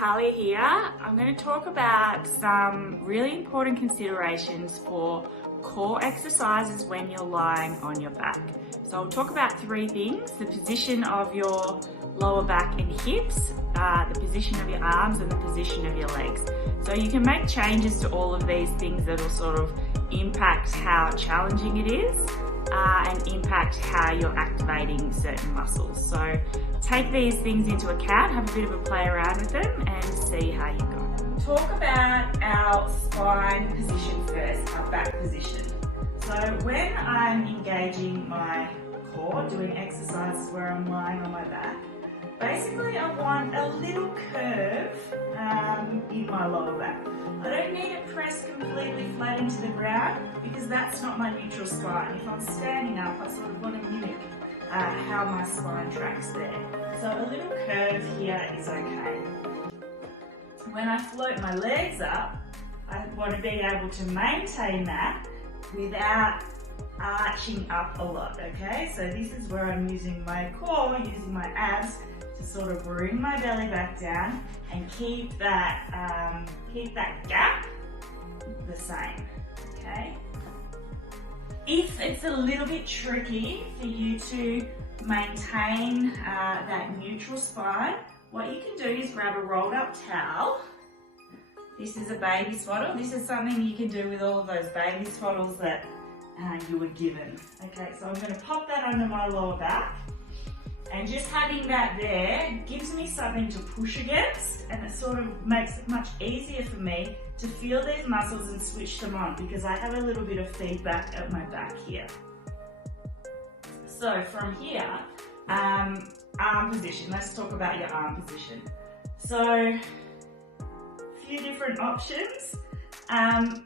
Talia here. I'm going to talk about some really important considerations for core exercises when you're lying on your back. So I'll talk about three things: the position of your lower back and hips, the position of your arms, and the position of your legs. So you can make changes to all of these things that will sort of impact how challenging it is and impact how you're activating certain muscles. So take these things into account, have a bit of a play around with them and see how you go. Talk about our spine position first, our back position. So when I'm engaging my core, doing exercises where I'm lying on my back, basically I want a little curve in my lower back. I don't need it pressed completely flat into the ground because that's not my neutral spine. If I'm standing up, I sort of want to mimic how my spine tracks there. So a little curve here is okay. When I float my legs up, I want to be able to maintain that without arching up a lot, okay? So this is where I'm using my core, using my abs to sort of bring my belly back down and keep that gap the same, okay? If it's a little bit tricky for you to maintain that neutral spine, what you can do is grab a rolled up towel. This is a baby swaddle. This is something you can do with all of those baby swaddles that you were given. Okay, so I'm going to pop that under my lower back, and just having that there gives me something to push against, and it sort of makes it much easier for me to feel these muscles and switch them on because I have a little bit of feedback at my back here. So from here, arm position. Let's talk about your arm position. So a few different options.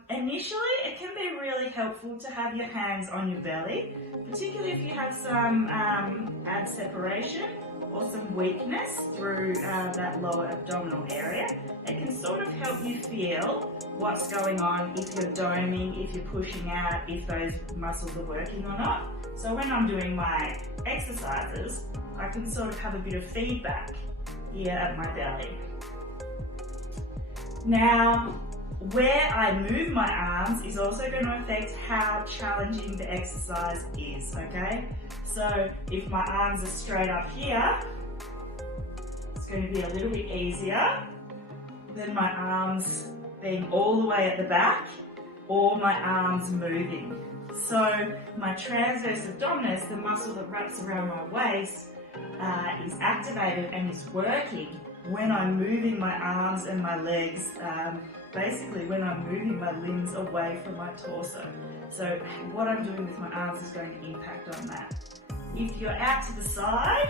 Initially, it can be really helpful to have your hands on your belly, particularly if you have some ab separation or some weakness through that lower abdominal area. It can sort of help you feel what's going on, if you're doming, if you're pushing out, if those muscles are working or not. So when I'm doing my exercises, I can sort of have a bit of feedback here at my belly. Now, where I move my arms is also going to affect how challenging the exercise is, okay? So if my arms are straight up here, it's going to be a little bit easier than my arms being all the way at the back or my arms moving. So my transverse abdominis, the muscle that wraps around my waist, is activated and is working when I'm moving my arms and my legs, basically when I'm moving my limbs away from my torso. So what I'm doing with my arms is going to impact on that. If you're out to the side,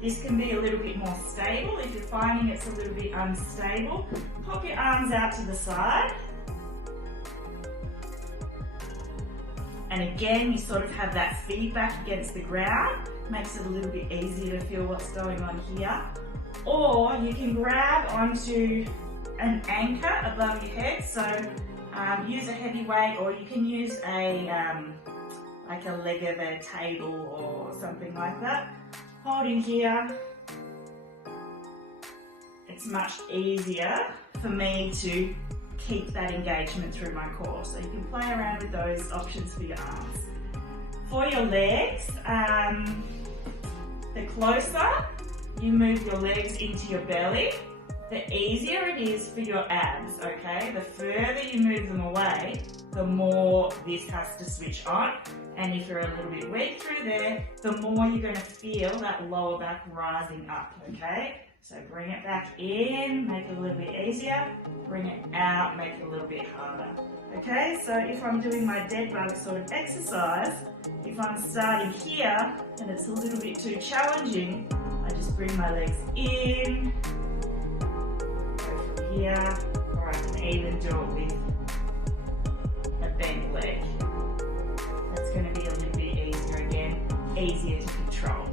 this can be a little bit more stable. If you're finding it's a little bit unstable, pop your arms out to the side. And again, you sort of have that feedback against the ground. Makes it a little bit easier to feel what's going on here. Or you can grab onto an anchor above your head. So use a heavy weight, or you can use like a leg of a table or something like that. Holding here, it's much easier for me to keep that engagement through my core. So you can play around with those options for your arms. For your legs, the closer you move your legs into your belly, the easier it is for your abs, okay? The further you move them away, the more this has to switch on. And if you're a little bit weak through there, the more you're going to feel that lower back rising up, okay? So bring it back in, make it a little bit easier. Bring it out, make it a little bit harder. Okay, so if I'm doing my dead bug sort of exercise, if I'm starting here and it's a little bit too challenging, I just bring my legs in, go from here, or I can even do it with a bent leg. That's going to be a little bit easier again, easier to control.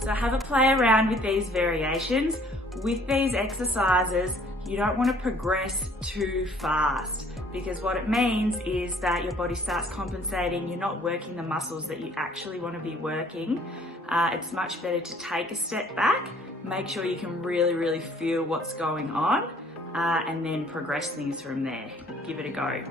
So have a play around with these variations. With these exercises, you don't want to progress too fast, because what it means is that your body starts compensating. You're not working the muscles that you actually want to be working. It's much better to take a step back make sure you can really feel what's going on, and then progress things from there. Give it a go.